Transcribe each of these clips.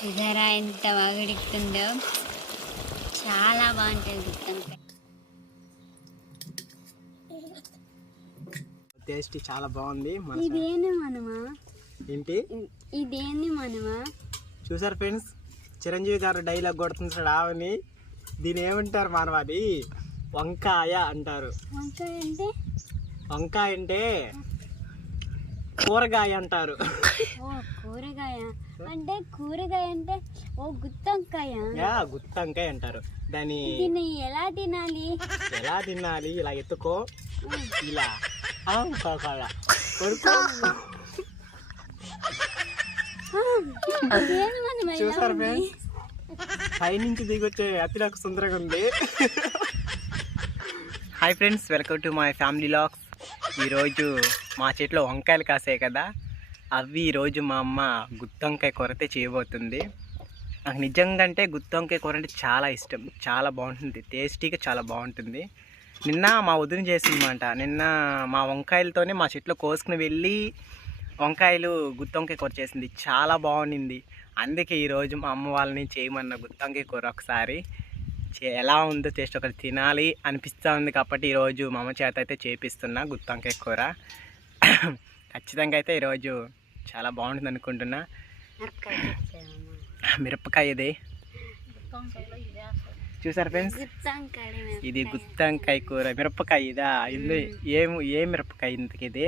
చూసారా ఎంత బాగా ఉడుకుతుందో చాలా బాగుంటుంది గుత్తంకాయ టేస్ట్ చాలా బాగుంది మన ఇదేంది మనమా? ఏంటి? ఇదేంది మనమా? చూసారు ఫ్రెండ్స్? చిరంజీవి గారు డైలాగ్ కొడుతుంది సార్ ఆవని దీని ఏమంటారు మానవాది? వంకాయ అంటారు. వంకాయ అంటే? వంకాయ అంటే కూరగాయ అంటారు. కూరగాయ? అంటే కూరగాయ అంటే ఓ గుత్తొంకాయ. యా గుత్తంకాయ అంటారు. దాని దీన్ని ఎలా తినాలి? ఎలా తినాలి? ఇలా ఎత్తుకో. ఇలా. కొడుకో. ఇలా చూసారు ఉంది? ఫ్రెండ్స్? పై నుంచి దిగొచ్చే అతి నాకు సుందరంగా ఉంది. Hi friends welcome to my family vlogs. ఈరోజు మా చెట్లో వంకాయలు కాసాయి కదా. అవి ఈరోజు మా అమ్మ గుత్తొంకాయ కూరతే చేయబోతుంది. నాకు నిజంగా అంటే గుత్తొంకాయ కూర అంటే చాలా ఇష్టం. చాలా బాగుంటుంది. టేస్టీగా చాలా బాగుంటుంది. నిన్న మా వదిన చేసిందన్నమాట. నిన్న మా వంకాయలతోనే మా చెట్లో కోసుకుని వెళ్ళి వంకాయలు గుత్తొంకాయ కూర చేసింది. చాలా బాగుండింది. అందుకే ఈరోజు మా అమ్మ వాళ్ళని చేయమన్న గుత్తొంకాయ కూర ఒకసారి. చే- ఎలా ఉందో టేస్ట్ ఒకటి తినాలి అనిపిస్తూ ఉంది కాబట్టి ఈరోజు మా అమ్మ చేత అయితే చేపిస్తున్నా గుత్తొంకాయ కూర. ఖచ్చితంగా అయితే ఈరోజు చాలా బాగుంటుంది అనుకుంటున్నా మిరపకాయ ఇది. చూసారు ఫ్రెండ్స్? ఇది గుత్తొంకాయ కూర. మిరపకాయ ఇదా? ఇది ఏం ఏ మిరపకాయ ఇంతకి ఇది?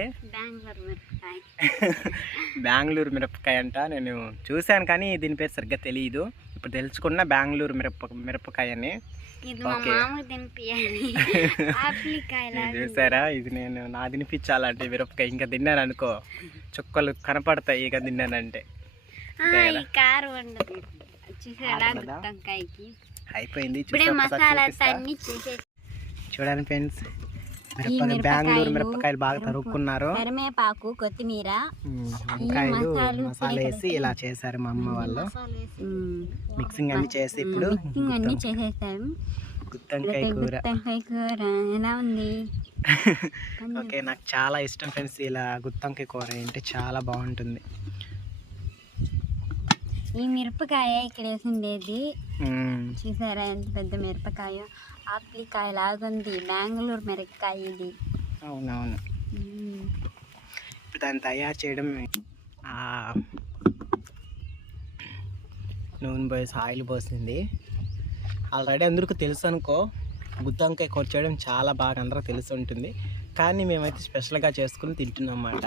బెంగళూరు మిరపకాయ. అంట. నేను చూశాను కానీ దీని పేరు సరిగ్గా తెలియదు ఇప్పుడు తెలుసుకున్న బెంగళూరు మిరప మిరపకాయ అని చూసారా? ఇది నేను నా తినిపించాలంటే మిరపకాయ ఇంకా తిన్నాను అనుకో చుక్కలు కనపడతాయి ఇక తిన్నానంటే. అయిపోయింది. చూడండి ఫ్రెండ్స్. మిరపకాయ బెంగళూరు మిరపకాయలు బాగా తరుక్కున్నారు. కరివేపాకు కొత్తిమీర వంకాయలు మసాలు వేసి ఇలా చేశారు మా అమ్మ వాళ్ళు. మిక్సింగ్ అన్ని చేసి ఇప్పుడు మిక్సింగ్ అన్ని చేసేసాం గుత్తొంకాయ కూర. గుత్తొంకాయ కూర ఎలా ఉంది? ఓకే నాకు చాలా ఇష్టం ఫ్రెండ్స్ ఇలా గుత్తొంకాయ కూర అంటే చాలా బాగుంటుంది. ఈ మిరపకాయ ఇక్కడ వేసిండేది. చూసారా ఎంత పెద్ద మిరపకాయ? ఆపిలికాయ లాగుంది బెంగళూరు మిరపకాయ ఇది అవునవును. దాన్ని తయారు చేయడం నూనె పోసి ఆయిల్ పోసింది. ఆల్రెడీ అందరికీ తెలుసు అనుకో గుత్తొంకాయ కూర చేయడం చాలా బాగా అందరూ తెలిసి ఉంటుంది. కానీ మేమైతే స్పెషల్గా చేసుకుని తింటున్నాం అన్నమాట.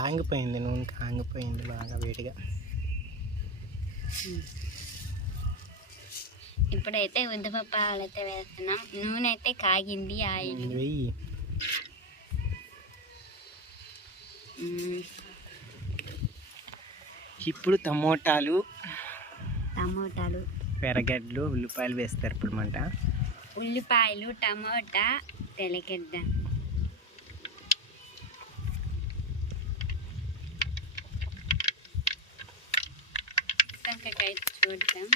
కాంగిపోయింది నూనె కాంగిపోయింది బాగా వేడిగా. ఇప్పుడైతే ఉద్దపప్పాలు అయితే వేస్తున్నాం. నూనె అయితే కాగింది ఆయిల్. వెయ్యి ఇప్పుడు టమోటాలు టమోటాలు. ఎర్రగడ్డలు ఉల్లిపాయలు వేస్తారు ఇప్పుడు మంట. ఉల్లిపాయలు టమోటా తెలగడ్డ చూద్దాం.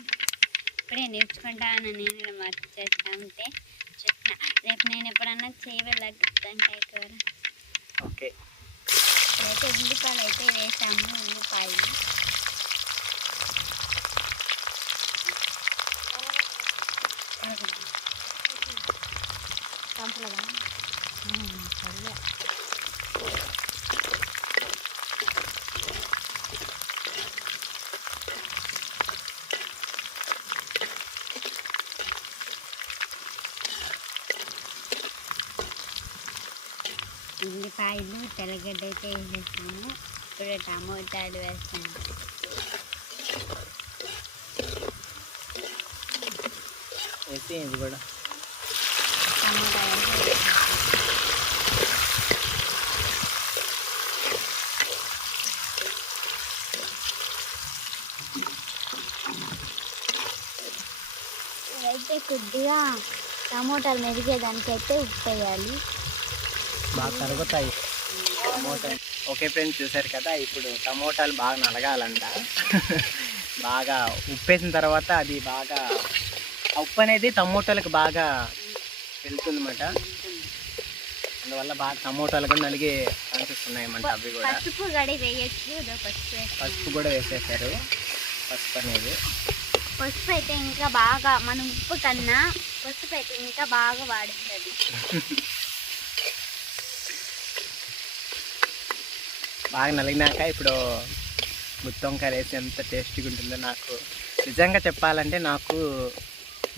ఇప్పుడే నేర్చుకుంటాను నేను ఇలా వర్క్ చేస్తా ఉంటే చెప్పిన. రేపు నేను ఎప్పుడన్నా చేయగలుగుతాంకాయ కూర ఓకే. ఇప్పుడైతే ఉల్లిపాయలు అయితే వేసాము ఉల్లిపాయలు. కంపలదా ఉల్లిపాయలు తెల్లగడ్డ అయితే వేసేసాము ఇప్పుడు టమోటాలు వేస్తాము. వేసి ఇది కూడా టమోటాలు అయితే కొద్దిగా టమోటాలు మెరిగేదానికి అయితే ఉప్పు వేయాలి. బాగా కరుగుతాయి టమోటా. ఓకే ఫ్రెండ్స్ చూసారు కదా ఇప్పుడు టమోటాలు బాగా నలగాలంట. బాగా ఉప్పేసిన తర్వాత అది బాగా ఉప్పు అనేది టమోటాలకు బాగా వెళ్తుందన్నమాట. అందువల్ల బాగా టమోటాలు కూడా నలిగే ఛాన్సెస్ ఉన్నాయన్నమాట అవి కూడా. పసుపు గడి వేయచ్చు. పసుపు కూడా వేసేసారు పసుపు అనేది. పసుపు అయితే ఇంకా బాగా మన ఉప్పు కన్నా పసుపు అయితే ఇంకా బాగా వాడుతుంది. బాగా నలిగినాక ఇప్పుడు గుత్తొంకాయ వేసి ఎంత టేస్టీగా ఉంటుందో నాకు నిజంగా చెప్పాలంటే నాకు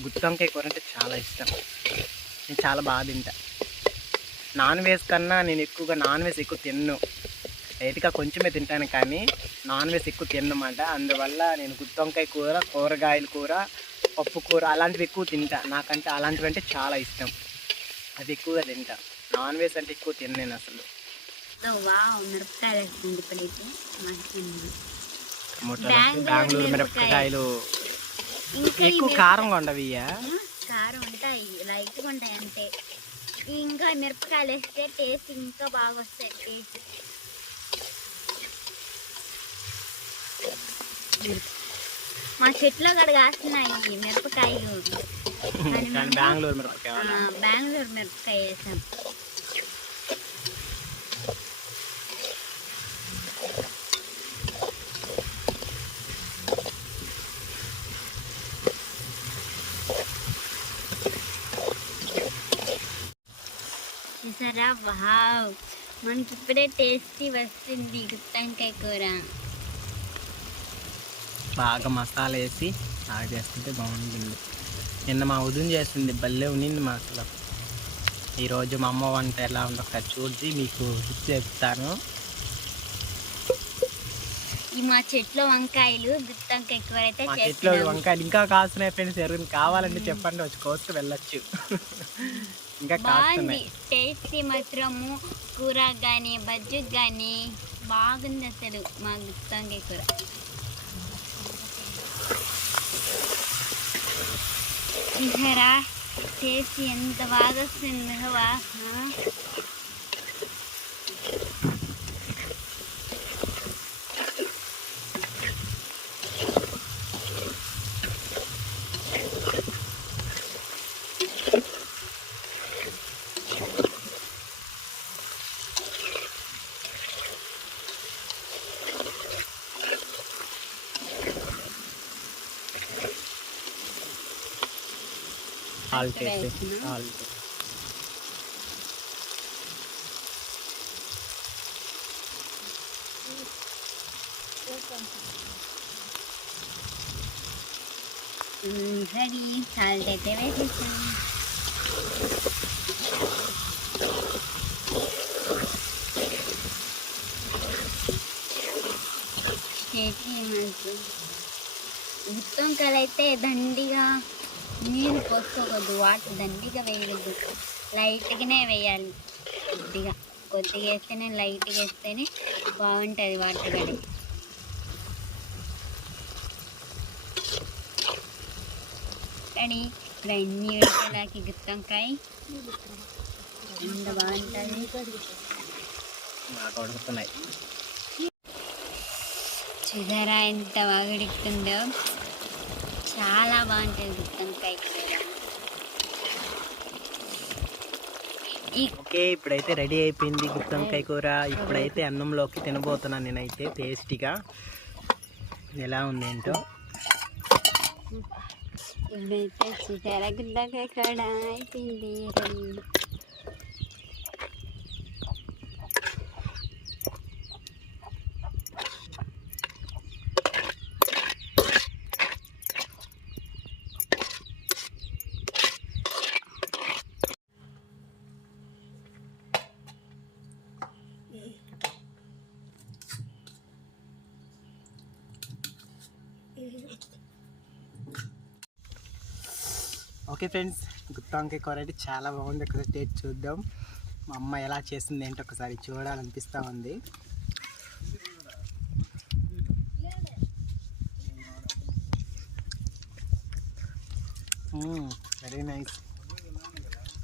గుత్తొంకాయ కూర అంటే చాలా ఇష్టం. నేను చాలా బాగా తింటా. నాన్ వెజ్ కన్నా నేను ఎక్కువగా నాన్ వెజ్ ఎక్కువ తిన్ను. లైట్గా కొంచెమే తింటాను కానీ నాన్ వెజ్ ఎక్కువ తిన్నమాట. అందువల్ల నేను గుత్తొంకాయ కూర కూరగాయల కూర పప్పు కూర అలాంటివి ఎక్కువ తింటా. నాకంటే అలాంటివి అంటే చాలా ఇష్టం. అది ఎక్కువగా తింటా. నాన్ వెజ్ అంటే ఎక్కువ తిన్నాను నేను అసలు. సో వావ్ మిరపకాయలు వేస్తుంది ఇప్పుడైతే బెంగళూరు బెంగళూరు మిరపకాయ. మిరపకాయలు. ఎక్కువ ఈ కారంగా ఉండవు కారం ఉంటాయి. లైట్గా ఉంటాయి అంతే. ఇంకా మిరపకాయలు వేస్తే టేస్ట్ ఇంకా బాగా వస్తాయి టేస్ట్. మా చెట్లో కూడా కాస్తున్నాయి మిరపకాయలు. బెంగళూరు మిరపకాయ. బెంగళూరు మిరపకాయ వేసాం. చూసారా? వావ్! మనకి ఇప్పుడే టేస్టీ వస్తుంది గుత్తంకాయ కూర. బాగా మసాలా వేసి బాగా చేస్తుంటే బాగుంటుంది. నిన్న మా ఉదయం చేసింది భలే ఉన్నింది మా అసలు ఈరోజు మా అమ్మ వంట ఎలా ఉందో ఒకసారి చూసి మీకు చెప్తాను. ఈ మా చెట్లో వంకాయలు గుత్తంకాయ కూర అయితే మా చెట్లో చేస్తున్నాము. వంకాయలు ఇంకా కాస్తున్నాయి ఫ్రెండ్స్. ఎవరైనా కావాలంటే చెప్పండి వచ్చి కోసుకు వెళ్ళొచ్చు. ఇంకా బాగుంది. కాస్తున్నాయి టేస్టీ మాత్రము కూర కానీ బజ్జు కానీ బాగుంది అసలు మా గుత్తంకాయ కూర. చూసారా? టేస్ట్ ఎంత బాగా వస్తుందో వాసన సాల్ట్ వేసి వేస్తున్నా. సాల్ట్ రెడీ సాల్ట్ అయితే వేసేసాం చేతి మనకు గుత్తొంకాయలు అయితే దండిగా నీళ్ళు పోసుకోకూడదు వాటర్ దండిగా వేయకూడదు. లైట్గానే వేయాలి. కొద్దిగా కొద్దిగా వేస్తేనే లైట్గా వేస్తేనే బాగుంటుంది వాటర్ గడి రెడీ? ఇప్పుడు అన్ని ఉడికేలాకి గుత్తొంకాయ ఎంత బాగుంటుంది. చూసారా ఎంత బాగా ఉడుకుతుందో? చాలా బాగుంటుంది గుత్తొంకాయ కూర ఈ ఓకే ఇప్పుడైతే రెడీ అయిపోయింది గుత్తొంకాయ కూర. ఇప్పుడైతే అన్నంలోకి తినబోతున్నాను నేనైతే టేస్టీగా. ఎలా ఉంది ఏంటో ఇప్పుడైతే చూసారా గుత్తొంకాయ కూర అయిపోయింది. ఓకే ఫ్రెండ్స్ గుత్తాంకాయ కూర అయితే చాలా బాగుంది. ఒకసారి టేస్ట్ చూద్దాం. మా అమ్మ ఎలా చేసింది ఏంటో ఒకసారి చూడాలనిపిస్తూ ఉంది. వెరీ నైస్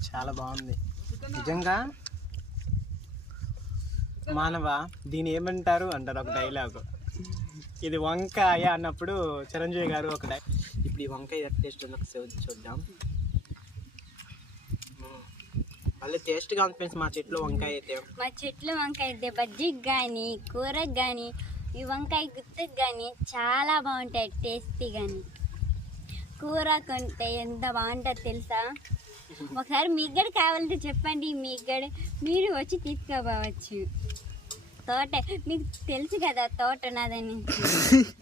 చాలా బాగుంది. నిజంగా మానవ దీని ఏమంటారు అంటారు ఒక డైలాగ్ ఇది వంకాయ అన్నప్పుడు చిరంజీవి గారు ఒక డై ఇప్పుడు ఈ వంకాయ టేస్ట్ ఉందో ఒకసారి చూద్దాం. అలా టేస్ట్గా ఉంది ఫ్రెండ్స్ మా చెట్లో వంకాయ అయితే. మా చెట్లు వంకాయ అయితే బజ్జీకి కానీ కూరకు కానీ ఈ వంకాయ గుత్తుకు కానీ చాలా బాగుంటాయి టేస్టీ కానీ కూర కొంటే ఎంత బాగుంటుంది తెలుసా? ఒకసారి మీకు కూడా కావాలంటే చెప్పండి మీకు కూడా మీరు వచ్చి తీసుకోపోవచ్చు. తోట మీకు తెలుసు కదా తోట ఉన్నదని